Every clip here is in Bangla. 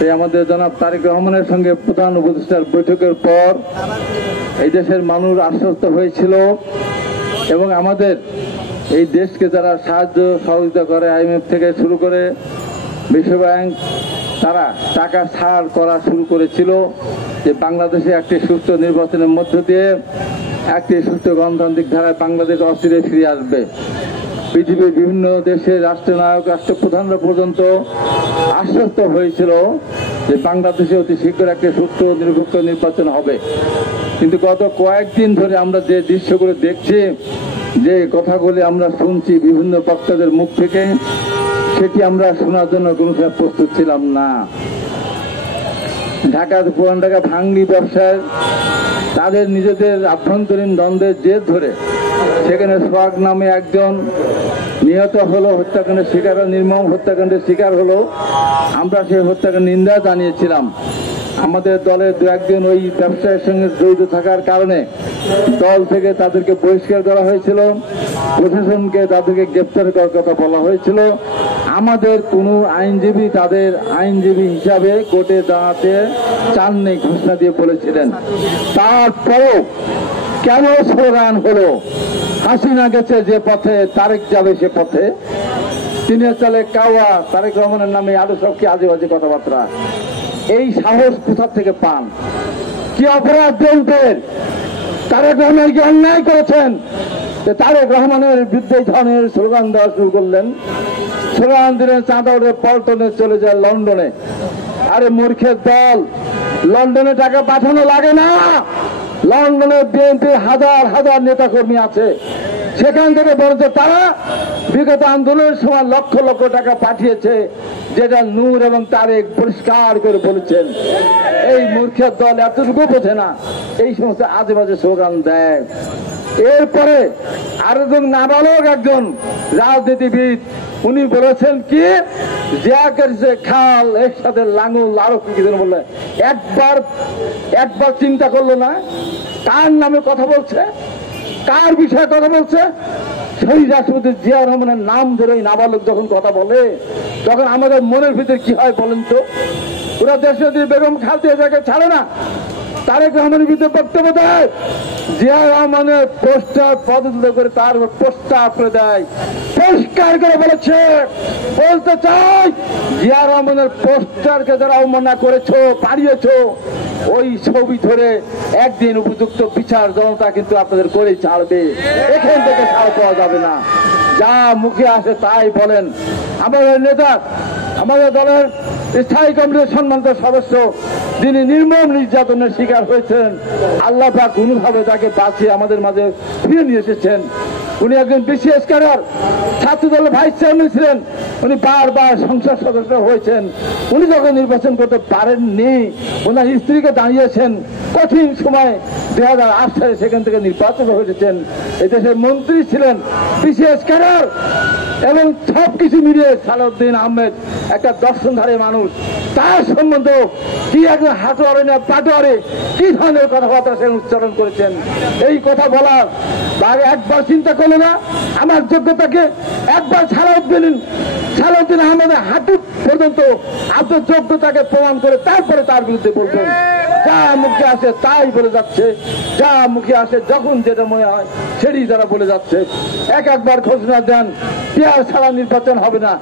সেই আমাদের জনাব তারেক রহমানের সঙ্গে প্রধান উপদেষ্টার বৈঠকের পর এই দেশের মানুষ আশ্বস্ত হয়েছিল এবং আমাদের এই দেশকে যারা সাহায্য সহযোগিতা করে IMF থেকে শুরু করে বিশ্বব্যাংক তারা টাকা ছাড় করা শুরু করেছিল যে বাংলাদেশে একটি সুষ্ঠু নির্বাচনের মধ্য দিয়ে একটি সুষ্ঠু গণতান্ত্রিক ধারায় বাংলাদেশ অচিরে ফিরে আসবে। পৃথিবীর বিভিন্ন দেশের রাষ্ট্রনায়ক রাষ্ট্রপ্রধানরা পর্যন্ত আশ্বস্ত হয়েছিল যে বাংলাদেশে অতি শীঘ্র একটি সুষ্ঠু নিরপেক্ষ নির্বাচন হবে। কিন্তু গত কয়েকদিন ধরে আমরা যে দৃশ্যগুলো দেখছি, যে কথাগুলি আমরা শুনছি বিভিন্ন বক্তাদের মুখ থেকে, সেটি আমরা শোনার জন্য কোনো সময় প্রস্তুত ছিলাম না। ঢাকার পুরান ঢাকা ভাঙ্গি ব্যবসায় তাদের নিজেদের আভ্যন্তরীণ দ্বন্দ্বের জের ধরে সেখানে সোহাগ নামে একজন নিহত হলো, হত্যাকাণ্ডের শিকার, নির্মম হত্যাকাণ্ডের শিকার হলো। আমরা সেই হত্যাকাণ্ডের নিন্দা জানিয়েছিলাম। আমাদের দলের দু একজন ওই ব্যবসায়ের সঙ্গে জড়িত থাকার কারণে দল থেকে তাদেরকে বহিষ্কার করা হয়েছিল, প্রশাসনকে তাদেরকে গ্রেপ্তার করার কথা বলা হয়েছিল। আমাদের কোনো আইনজীবী তাদের আইনজীবী হিসাবে কোর্টে দাঁড়াতে চাননি, ঘোষণা দিয়ে বলেছিলেন। তারপরও কেন স্লোগান হলো হাসিনা গেছে যে পথে তারেক যাবে সে পথে, দিনের চালে কাওয়া, তারেক রহমানের নামে আরো সব কি আজে বাজে কথাবার্তা। এই সাহস কোথা থেকে পান? কি অপরাধ বিএনপির? তারেক রহমান কি অন্যায় করেছেন যে তারেক রহমানের বিরুদ্ধে ধরনের স্লোগান দেওয়া শুরু করলেন? স্লোগান দিলেন চাঁদা উঠে পল্টনে চলে যায় লন্ডনে। আরে মূর্খের দল, লন্ডনে টাকা পাঠানো লাগে না। লন্ডনে বিএনপির হাজার হাজার নেতাকর্মী আছে, সেখান থেকে বলছে তারা বিগত আন্দোলনের সময় লক্ষ লক্ষ টাকা পাঠিয়েছে, যেটা নূর এবং তারেক পরিষ্কার করে বলেছেন। এই মূর্খের দল এতটুকু বোঝে না, এই সমস্ত আজে বাজে স্লোগান দেয়। এরপরে আরো নাবালক একজন রাজনীতিবিদ, উনি বলেছেন কি যে খাল এর সাথে লাঙল আরো কি বললেন, একবার চিন্তা করলো না কার নামে কথা বলছে, কার বিষয়ে কথা বলছে। শহীদ রাষ্ট্রপতি জিয়া রহমানের নাম ধরে ওই নাবালক যখন কথা বলে, তখন আমাদের মনের ভিতরে কি হয় বলেন তো? ওরা দেশনেত্রী বেগম খালেদা জিয়াকে ছাড়ে না, তারেক রহমানের বিরুদ্ধে বক্তব্য দেয়, জিয়া রহমানের পোস্টার পদচ্যুত করে তার পোস্টার করে দেয়। পরিষ্কার করে বলতে চাই, জিয়া রহমানের পোস্টারকে যারা অবমাননা করেছো, পাড়িয়েছো, ওই ছবি ধরে একদিন উপযুক্ত বিচার জনতা কিন্তু আপনাদের করে ছাড়বে। এখান থেকে ছাড় পাওয়া যাবে না। যা মুখে আসে তাই বলেন। আমাদের নেতা, আমাদের দলের স্থায়ী কমিটির সম্মানিত সদস্য, যিনি নির্মম নির্যাতনের শিকার হয়েছেন, আল্লাহ পাক কোনোভাবে তাকে বাঁচিয়ে আমাদের মাঝে ফিরে নিয়ে এসেছেন। উনি একজন বিশেষ ক্যাডার, ছাত্র দলের ভাইস চেয়ারম্যান ছিলেন। উনি বারবার সংসদ সদস্য হয়েছেন। উনি যখন নির্বাচন করতে পারেননি, ওনার স্ত্রীকে দাঁড়িয়েছেন কঠিন সময় 2008 সালে, সেখান থেকে নির্বাচন হয়েছেন। এই দেশের মন্ত্রী ছিলেন, বিশেষ ক্যাডার, এবং সবকিছু মিলিয়ে সালাউদ্দিন আহমেদ একটা দর্শনধারী মানুষ। তার সম্বন্ধে কি একজন হাটোয়ারে না পাটোয়ারে কি ধরনের কথাবার্তা সে উচ্চারণ করেছেন। এই কথা বলার আগে একবার চিন্তা করলো না আমার যোগ্যতাকে? একবার সালাউদ্দিন আহমেদের হাঁটু পর্যন্ত আপনার যোগ্যতাকে প্রমাণ করে তারপরে তার বিরুদ্ধে বলবেন। যা মুখে আসে তাই বলে যাচ্ছে, যা মুখে আসে যখন যেটা মনে হয় সেটাই তারা বলে যাচ্ছে। একবার ঘোষণা দেন পেয়ার ছাড়া নির্বাচন হবে না।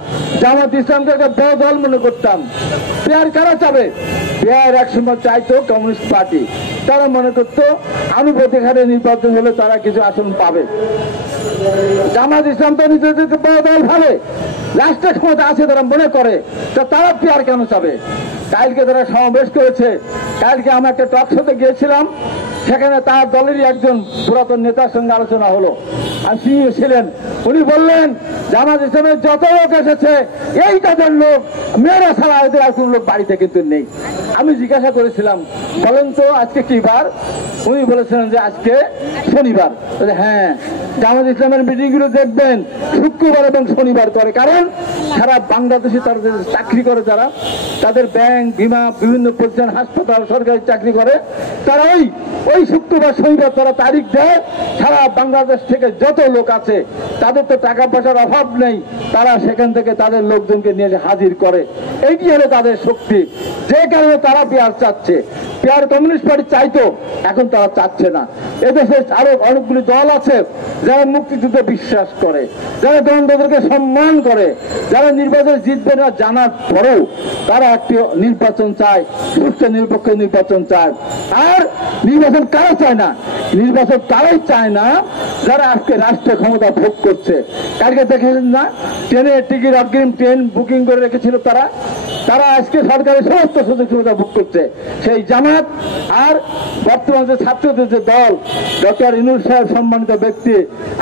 জামাত ইসলামকে একটা বড় দল মনে করতাম। পেয়ার কারা চাবে? পেয়ার একসময় চাইতো কমিউনিস্ট পার্টি। তারা মনে করতো আনুপাতিক হারে নির্বাচন হলে তারা কিছু আসন পাবে। জামাত ইসলাম তো নিজেদেরকে বড় দল ভাবে, রাষ্ট্রের ক্ষমতা আছে তারা মনে করে, তো তারা পেয়ার কেন চাবে? কালকে তারা সমাবেশ করেছে। কালকে আমরা একটা টক শোতে গিয়েছিলাম, সেখানে তার দলেরই একজন পুরাতন নেতার সঙ্গে আলোচনা হলো। আর তিনি ছিলেন, উনি বললেন জামাত ইসলামের যত লোক এসেছে এই কাজের লোক, মেয়েরা ছাড়া এদের আর কোন লোক বাড়িতে কিন্তু নেই। আমি জিজ্ঞাসা করেছিলাম, বলেন তো আজকে কি বার? উনি বলেছিলেন যে আজকে শনিবার। হ্যাঁ, জামাত ইসলামের মিটিং গুলো দেখবেন শুক্রবার এবং শনিবার করে, কারণ সারা বাংলাদেশে তারা চাকরি করে, যারা তাদের ব্যাংক, বিমা, বিভিন্ন প্রতিষ্ঠান, হাসপাতাল, সরকারি চাকরি করে, তারা ওই শুক্রবার শনিবার তারা তারিখ দেয়। সারা বাংলাদেশ থেকে যত লোক আছে, তাদের তো টাকা পয়সার অভাব নেই, তারা সেখান থেকে তাদের লোকজনকে নিয়ে হাজির করে। এইটি হলো তাদের শক্তি, যে কারণে তারা পেয়ার চাচ্ছে। পেয়ার কমিউনিস্ট পার্টি চাইতো, এখন তারা চাচ্ছে না। এদেশে আরো অনেকগুলি দল আছে যারা মুক্তিযুদ্ধে বিশ্বাস করে, যারা দ্বন্দ্বদেরকে সম্মান করে, যারা নির্বাচনে জিতবে না জানার পরেও তারা একটি নির্বাচন চায়, সুষ্ঠু নিরপেক্ষ নির্বাচন চায়। আর নির্বাচন কারা চায় না? নির্বাচন তারাই চায় না যারা আজকে রাষ্ট্র ক্ষমতা ভোগ করছে। কালকে দেখেছেন না, ট্রেনে টিকিট অগ্রিম ট্রেন বুকিং করে রেখেছিল তারা আজকে সরকারের সমস্ত সুযোগ সুবিধা ভোগ করছে। সেই জামাত আর বর্তমান যে ছাত্রদের যে দল, ডক্টর ইউনূস সাহেব সম্মানিত ব্যক্তি,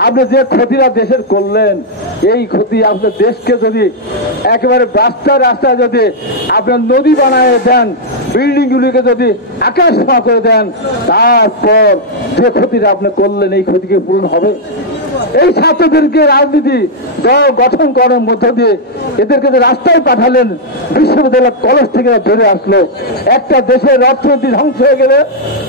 আপনি যে ক্ষতিটা দেশের করলেন, এই ক্ষতি আপনার দেশকে যদি একেবারে রাস্তায় যদি আপনার নদী বানায় দেন, বিল্ডিং গুলিকে যদি আকাশ ছোঁয়া করে দেন, তারপর যে ক্ষতিটা আপনি করলেন, এই ক্ষতিকে পূরণ হবে? এই ছাত্রদেরকে রাজনীতি দল গঠন করার মধ্য দিয়ে এদেরকে যে রাস্তায় পাঠালেন, বিশ্ববিদ্যালয় কলেজ থেকে ধরে আসলো। একটা দেশের অর্থনীতি ধ্বংস হয়ে গেলে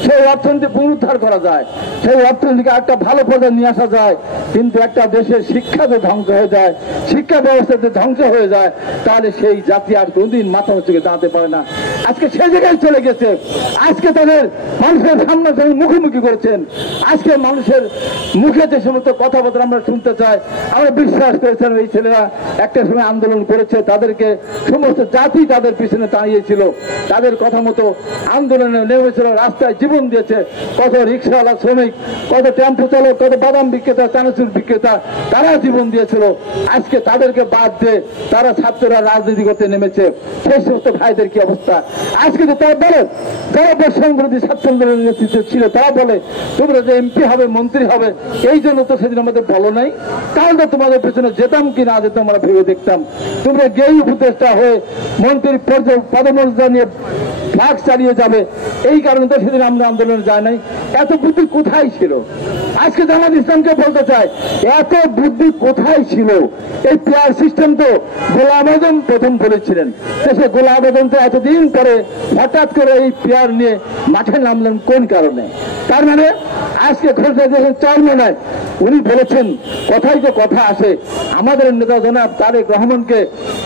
সেই অর্থনীতি পুনরুদ্ধার করা যায়, সেই অর্থনীতিকে একটা ভালো পর্যায়ে নিয়ে আসা যায়। কিন্তু একটা দেশের শিক্ষা যে ধ্বংস হয়ে যায়, শিক্ষা ব্যবস্থা যে ধ্বংস হয়ে যায়, তাহলে সেই জাতি আর কোনদিন মাথা উঁচু দাঁড়াতে পারে না। আজকে সেই জায়গায় চলে গেছে। আজকে তাদের মানুষের সামনাসামনি মুখোমুখি করেছেন। আজকে মানুষের মুখে যে সমস্ত কথাবার্তা আমরা শুনতে চাই, আমরা বিশ্বাস করেছেন এই ছেলেরা একটা সময় আন্দোলন করেছে, তাদেরকে সমস্ত জাতি তাদের পিছনে দাঁড়িয়েছিল, তাদের কথা মতো আন্দোলনে নেমেছিল, রাস্তায় জীবন দিয়েছে। কত রিক্সাওয়ালা শ্রমিক, কত টেম্পো চালক, কত বাদাম বিক্রেতা, চানাচুর বিক্রেতা, তারা জীবন দিয়েছিল। আজকে তাদেরকে বাদ দিয়ে তারা ছাত্ররা রাজনীতি করতে নেমেছে। সেই সমস্ত ভাইদের কি অবস্থা? আজকে যে তারা বলে, যারা বর্ষবিরোধী ছাত্র আন্দোলনের নেতৃত্বে ছিল, তারা বলে তোমরা যে এমপি হবে, মন্ত্রী হবে, এই জন্য তো সেদিন আমাদের বলো নাই, তাহলে তোমাদের পেছনে যেতাম কি না যেতাম আমরা ভেবে দেখতাম। তোমরা গেই উপদেষ্টা হয়ে মন্ত্রীর পদমর্যাদা নিয়ে ফ্লাগ চালিয়ে যাবে, এই কারণে তো সেদিন আমরা আন্দোলনে যায় নাই। এত বুদ্ধি কোথায় ছিল? আজকে জামাত ইসলামকে বলতে চাই, এত বুদ্ধি কোথায় ছিল? এই পেয়ার সিস্টেম তো গোলাম আজম প্রথম বলেছিলেন। সে গোলাম আজম তো এতদিন পরে হঠাৎ করে এই পেয়ার নিয়ে মাঠে নামলেন কোন কারণে? তার মানে আজকে ঘোষণা দিয়েছেন চেয়ারম্যান, উনি বলেছেন, কথাই তো কথা আসে, আমাদের নেতা জনাব তারেক রহমানকে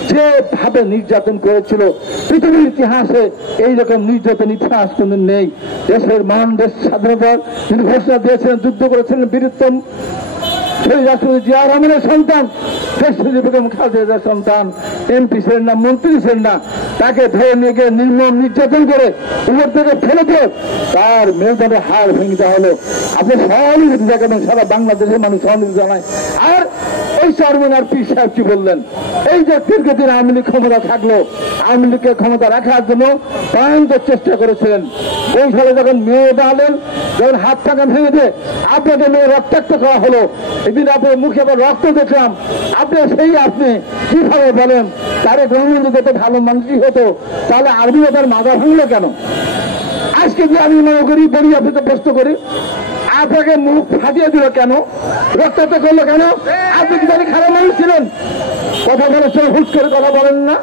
যেভাবে নির্যাতন করেছিল, পৃথিবীর ইতিহাসে এইরকম নির্যাতন ইতিহাস কোনদিন নেই। দেশের মহান দেশ স্বাধীনতার তিনি ঘোষণা দিয়েছিলেন, যুদ্ধ করেছিলেন বীরত্তম সেই রাষ্ট্রপতি জিয়া রহমানের সন্তান, বেগম খালেদার সন্তান, এমপি ছিলেন না, মন্ত্রী ছিলেন না, তাকে ধরে নিয়ে গিয়ে নির্মম নির্যাতন করে উপর থেকে ফেলে দিয়ে তার মেরুদণ্ডে হাড় ভেঙে দেওয়া হলো। আপনি সহানুভূতি দেখেন, সারা বাংলাদেশের মানুষ সহানুভূতি জানায়। আর ওই চেয়ারম্যান আর পীর সাহেব কি বললেন? এই যে দীর্ঘদিন আওয়ামী লীগ ক্ষমতা থাকলো, আওয়ামী লীগকে ক্ষমতা রাখার জন্য ভয়ঙ্কর চেষ্টা করেছিলেন। বৈশালে যখন মেয়ে দাঁড়ালেন, যখন হাত টাকা ভেঙে দিয়ে আপনাকে মেয়ে রক্তাক্ত করা হলো, এদিন আপনার মুখে আবার রক্ত দেখলাম, আপনি কিভাবে বলেন তারে গ্রহণ করতে ভালো মানুষই হতো, তাহলে আর্মিও তার মাথা ভাঙলো কেন? আজকে যে আমি মনে করি, বলি আপনাকে প্রশ্ন করি, আপনাকে মুখ ফাটিয়ে দিল কেন? রক্তাক্ত করলো কেন? আপনি কি তাহলে খারাপ মানুষ ছিলেন? কথা বলার সময় হুট করে কথা বলেন না,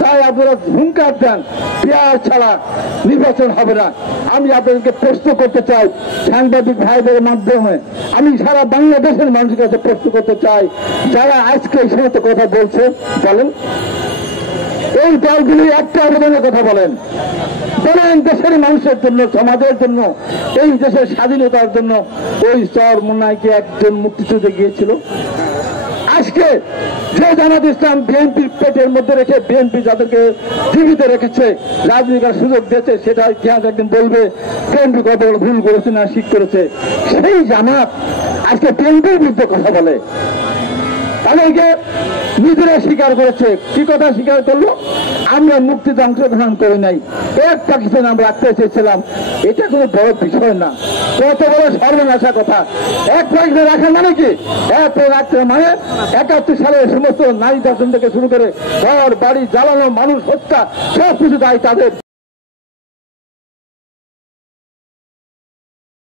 তাই আপনারা হুঙ্কার দেন পেয়ার ছাড়া নির্বাচন হবে না। আমি আপনাদেরকে প্রশ্ন করতে চাই, সাংবাদিক ভাইদের মাধ্যমে আমি সারা বাংলাদেশের মানুষের কাছে প্রশ্ন করতে চাই, যারা আজকে এই সমস্ত কথা বলছে, বলেন এই দলগুলি একটা আবেদনের কথা বলেন, দেশের মানুষের জন্য, সমাজের জন্য, এই দেশের স্বাধীনতার জন্য ওই চরমোনাইকে একজন মুক্তিযুদ্ধে গিয়েছিল। আজকে যে জামাত ইসলাম বিএনপির পেটের মধ্যে রেখে, বিএনপি যাদেরকে জীবিত রেখেছে, রাজনীতির সুযোগ দিয়েছে, সেটা ইতিহাস একদিন বলবে বিএনপি কত বড় ভুল করেছে না ঠিক করেছে। সেই জামাত আজকে বিএনপির বিরুদ্ধে কথা বলে, তাদেরকে নিজেরা স্বীকার করেছে। কি কথা স্বীকার করলো? আমরা মুক্তিতে অংশগ্রহণ করি নাই, এক পাকিস্তান আমরা রাখতে চেয়েছিলাম। এটা কোনো বড় বিষয় না, কত বড় সর্বনাশা কথা। এক পাকিস্তান রাখা মানে কি? এক রাখতে মানে 71 সালের সমস্ত নারী দর্শন থেকে শুরু করে ঘর বাড়ি জ্বালানো, মানুষ হত্যা, সব কিছু দায়ী তাদের।